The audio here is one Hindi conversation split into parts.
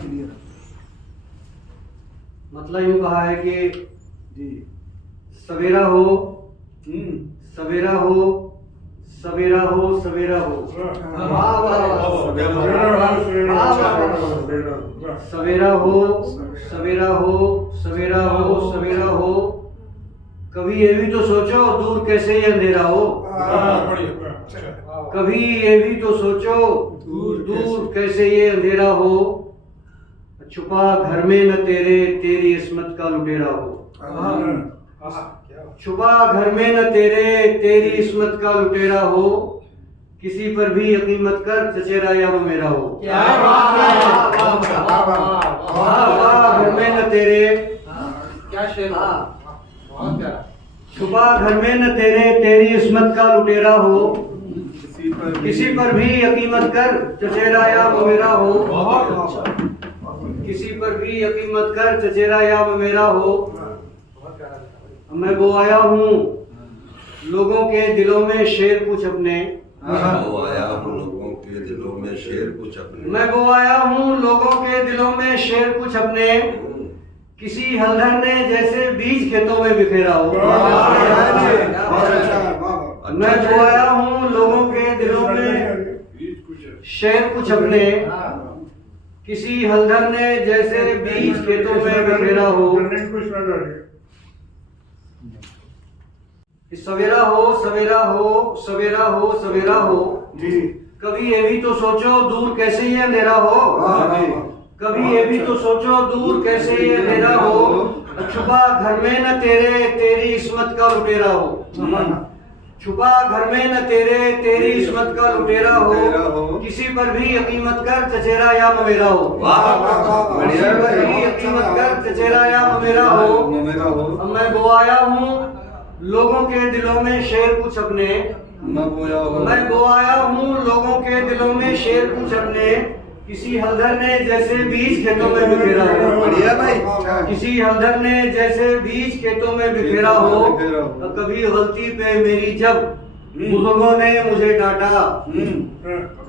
क्लियर। मतलब यूं कहा है कि जी। सवेरा हो सवेरा हो सवेरा हो सवेरा हो वाह वाह सवेरा हो सवेरा हो सवेरा हो सवेरा हो। कभी ये भी तो सोचो दूर कैसे ये अंधेरा हो। कभी ये भी तो सोचो दूर कैसे ये अंधेरा हो। छुपा घर में न तेरी इस्मत का लुटेरा हो। छुपा घर में न तेरी इस्मत का लुटेरा हो। किसी पर भी यकीन मत कर चचेरा या वो मेरा हो। घर में न तेरे क्या शेर, बहुत प्यारा। छुपा घर में न तेरी इस्मत का लुटेरा हो। किसी पर भी यकीन मत कर चचेरा या वो मेरा हो। किसी पर भी यकीन मत कर चचेरा या वो मेरा हो। मैं वो आया हूँ लोगों के दिलों में शेर कुछ अपने। वो आया हूँ लोगों के दिलों में शेर कुछ अपने। मैं वो आया हूँ लोगों के दिलों में शेर कुछ अपने। किसी हलधर ने जैसे बीज खेतों में बिखेरा हो। मैं वो आया हूँ लोगों के दिलों में शेर कुछ अपने। किसी हलधर ने जैसे बीज खेतों में बिखेरा हो। सवेरा हो सवेरा हो सवेरा हो सवेरा हो। कभी ये भी तो सोचो दूर कैसे ये अंधेरा हो। कभी ये भी तो सोचो दूर कैसे ये अंधेरा हो। छुपा घर में न तेरी इस्मत का लुटेरा हो। छुपा घर में न तेरी इस्मत का लुटेरा हो। किसी पर भी यकीन मत कर चचेरा या मवेरा हो। किसी पर भी यकीन मत कर चचेरा या मवेरा हो। मैं वो आया हूँ लोगों के दिलों में शेर कुछ अपने। मैं वो आया हूँ लोगों के दिलों में शेर कुछ अपने। किसी हलधर ने जैसे बीज खेतों में बिखेरा हो। बढ़िया भाई। किसी हलधर ने जैसे बीज खेतों में बिखेरा हो। कभी गलती पे मेरी जब बुजुर्गों ने मुझे डांटा।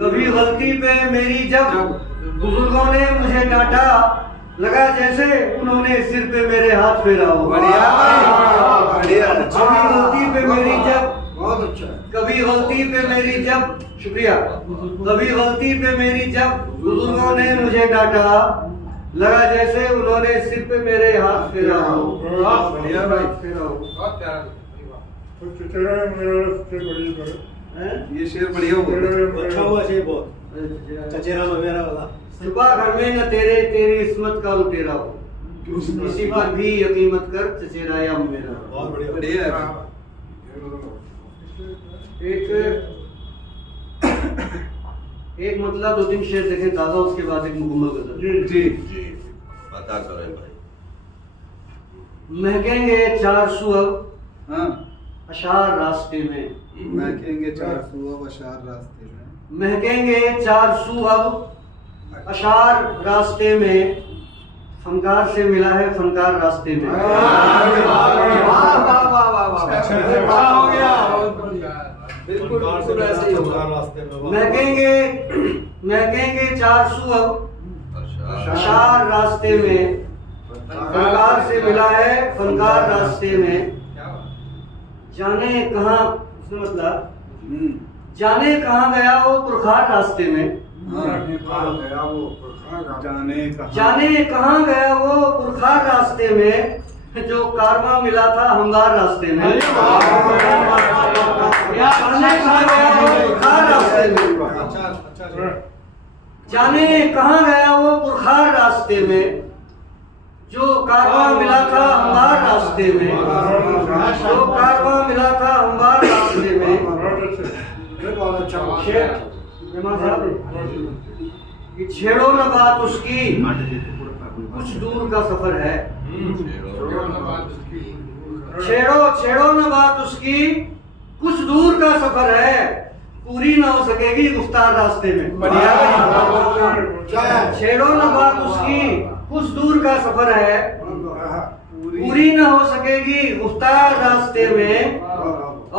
कभी गलती पे मेरी जब बुजुर्गों ने मुझे डांटा। लगा जैसे उन्होंने सिर पे मेरे हाथ फेरा हो। कभी गलती पे मेरी जब बहुत अच्छा। कभी गलती पे मेरी जब शुक्रिया कभी गलती पे मेरी जब बुजुर्गों ने मुझे डांटा। लगा जैसे उन्होंने सिर पे मेरे हाथ फेरा हो। बढ़िया भाई। फेरा हो। बहुत प्यारा। ये शेर बढ़िया हो। अच्छा हुआ शेर बहुत। चचेरा मवेरा वाला। छुपा घर में न तेरी इस्मत का लुटेरा हो। किसी पर भी यकीन मत कर चचेरा या मेरा। बहुत बढ़िया। बढ़िया। एक मतलब दो तीन शेर देखें दादा, उसके बाद एक मुकम्मल गजल। जी। पता करें भाई। महकेंगे चार सुअब हाँ। अशार रास्ते में। महकेंगे चार सुअब अशार रास्ते में। महकेंगे चार सुअब अशार रास्ते में। फनकार से मिला है फनकार रास्ते में। अच्छा हो गया। बिल्कुल ऐसे ही होगा। महकेंगे चार सुअब अशार रास्ते में। फनकार से मिला है फनकार रास्ते में। जाने कहाँ उसने मतलब जाने कहाँ गया वो पुरखार रास्ते में। जाने कहाँ गया वो पुरखार रास्ते में। जो कारवां मिला था हमवार रास्ते में। जाने कहाँ गया वो पुरखार रास्ते में। जाने कहाँ गया वो पुरखार रास्ते में। जो कारवां मिला था हमवार रास्ते में। जो कारवां मिला था हमवार रास्ते में। कि छेड़ो न बात उसकी कुछ दूर का सफर है। छेड़ो न बात उसकी कुछ दूर का सफर है। पूरी ना हो सकेगी गुफ्तार रास्ते में। छेड़ो न बात उसकी कुछ दूर का सफर है। पूरी ना हो सकेगी गुफ्तार रास्ते में।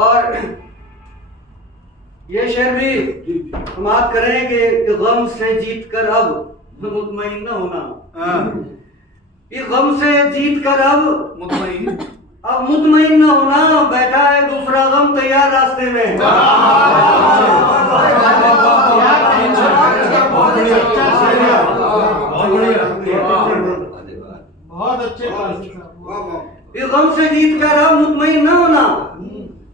और ये शेर भी हम बात करें कि गम से जीत कर अब मुतमईन न होना। हाँ। ये गम से जीत कर अब मुतमईन मुतमईन न होना, बैठा है दूसरा गम तैयार रास्ते में। बहुत अच्छे ये गम से जीत कर अब मुतमईन न होना,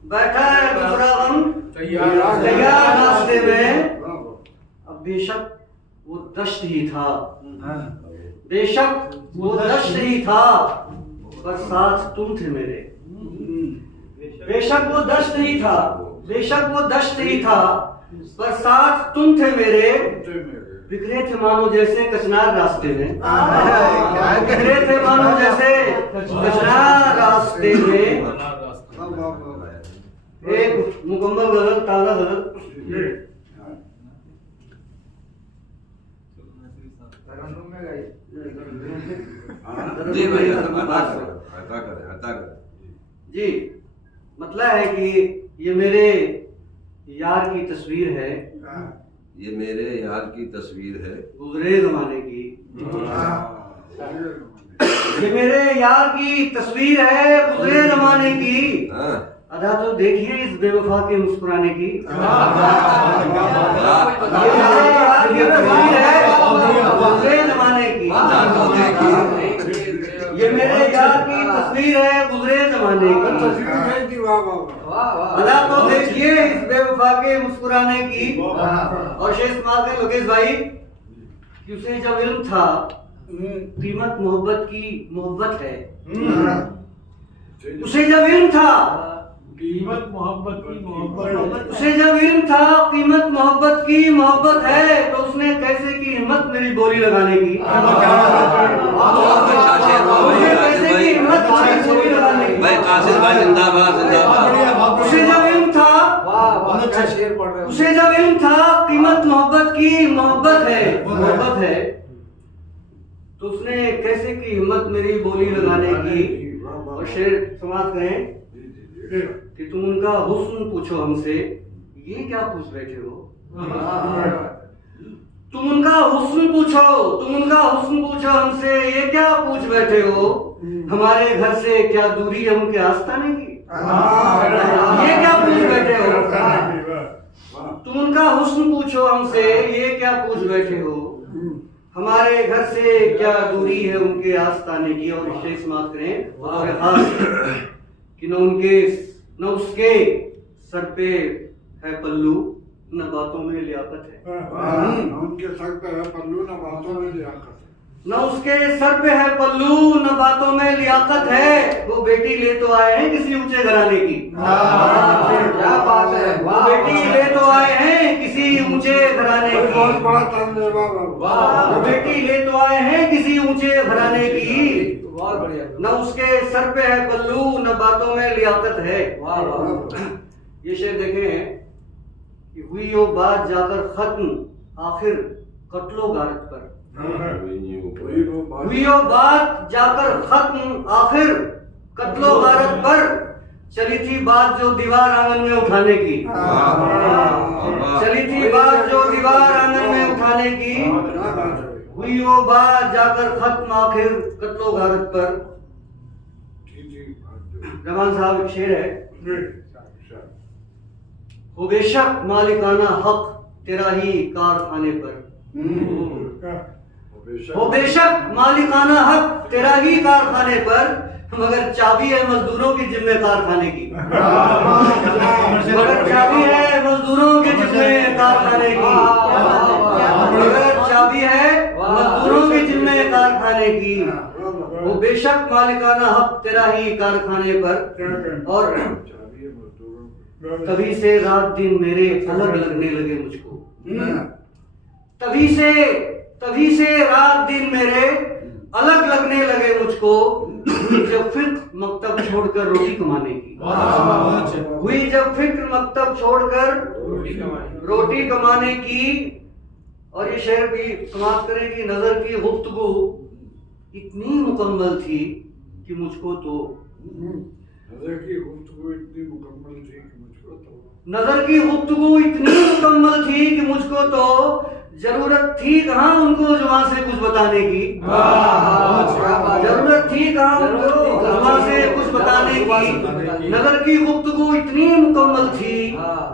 बैठा है दूसरा गम तैयार रास्ते में। अब बेशक वो दश्त ही था, बेशक वो दश्त ही था, पर साथ तुम थे मेरे। बेशक वो दश्त ही था, बेशक वो दश्त ही था, पर साथ तुम थे मेरे। बिखरे थे मानो जैसे कचनार रास्ते में, बिखरे थे मानो जैसे कचनार रास्ते में। एक मुकम्मल गजल, ताजा गजल। जी भैया हटा कर जी, मतलब है कि ये मेरे यार की तस्वीर है, ये मेरे यार की तस्वीर है गुजरे जमाने की। ये मेरे यार की तस्वीर है गुजरे जमाने की। हाँ। अदा तो देखिए इस बेवफा के मुस्कुराने की। ये मेरे यार की तस्वीर है गुजरे जमाने की। अदा तो देखिए इस बेवफा के मुस्कुराने की। और शेष मार के लोकेश भाई कि उसे जब इल्म था कीमत मोहब्बत की मोहब्बत है, उसे जब इल्म था कीमत मोहब्बत की मोहब्बत, उसे जब इल्म था कीमत मोहब्बत की मोहब्बत है, तो उसने कैसे की हिम्मत मेरी बोली लगाने की। उसने कैसे की हिम्मत मेरी बोली लगाने की। भाई कासिम भाई जिंदाबाद जिंदाबाद। उसे जब इल्म था, अच्छा शेर पढ़ रहे हो। उसे जब इल्म था कीमत मोहब्बत की मोहब्बत है, मोहब्बत है, तो उसने कैसे की हिम्मत मेरी बोली लगाने की। और शेर समाप्त करें कि तुम उनका हुस्न पूछो हमसे, ये क्या पूछ बैठे हो। तुम उनका हुस्न पूछो, तुम उनका हुस्न पूछो हमसे, ये क्या पूछ बैठे हो। हमारे घर से क्या दूरी है उनके आस्थाने की, ये क्या पूछ बैठे हो। तुम उनका हुस्न पूछो हमसे, ये क्या पूछ बैठे हो। हमारे घर से क्या दूरी है उनके आस्थाने की। और शेष मात करें और खास कि न उसके सर पे है पल्लू, न बातों में लियाकत है। उनके सर पे है पल्लू, न बातों में लियाकत है। न उसके सर पे है पल्लू, न बातों में लियाकत है। वो बेटी ले तो आए हैं किसी ऊंचे घराने की। क्या बात है। वो बेटी ले तो आए हैं किसी ऊंचे घराने की। बहुत बड़ा तानदेवा बाबा। वो बेटी ले तो आए हैं किसी ऊंचे घराने की। बहुत बढ़िया। न उसके सर पे है पल्लू, न बातों में लियाकत है। वाह वाह। ये शेर देखें कि हुई वो बात जाकर खत्म आखिर कत्लो गारत पर। हुई वो बात जाकर खत्म आखिर कत्लो गारत पर। चली थी बात जो दीवार आंगन में उठाने की। चली थी बात जो दीवार आंगन में उठाने की। हुई वो बात जाकर खत्म आखिर कत्लो गारत पर। रमान साहब एक शेर है। हो बेशक मालिकाना हक तेरा ही कारखाने पर। हो बेशक मालिकाना हक तेरा ही कारखाने पर, मगर चाबी है मजदूरों की जिम्मे कारखाने की। मगर चाबी है मजदूरों के जिम्मे कारखाने की। मगर चाबी है मजदूरों के जिम्मे कारखाने की। वो बेशक मालिकाना हक तेरा ही कारखाने पर। और तभी से रात दिन मेरे अलग लगने लगे मुझको। तभी से रात दिन मेरे अलग लगने लगे मुझको। जब फिक्र मकतब छोड़कर रोटी कमाने की हुई, जब फिक्र मकतब छोड़कर रोटी कमाने की। और ये शेर भी समाप्त करें कि नजर की गुफ्तगू इतनी मुकम्मल थी कि मुझको तो नजर की गुफ्तगू इतनी मुकम्मल थी कि मुझको तो नजर की गुफ्तगू इतनी मुकम्मल थी कि मुझको तो जरूरत थी कहाँ उनको जुबान से कुछ बताने की, जरूरत थी कहाँ उनको जुबान से कुछ बताने की, नजर की गुफ्तगू इतनी मुकम्मल थी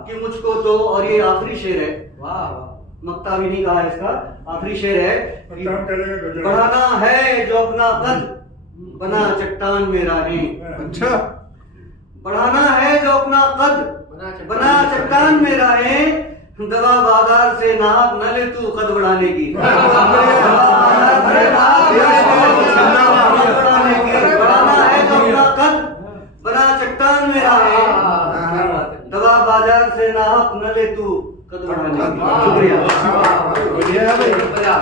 कि मुझको तो, और ये आखिरी शेर है, मक्ता भी नहीं कहा है इसका, आखिरी शेर है कि बढ़ाना है जो अपना कद बना चट्टान में राहें, अच्छा बढ़ाना है जो अपना कद बना चट्टान में राहें, दवा बाजार से नाप न ले तू कद बढ़ाने की, बढ़ाना है जो अपना कद बना चट्टान में राहें, दवा बाजार से नाप न ले तू कद बढ़ाने की। शुक्रिया। बढ़िया है भाई। बढ़िया।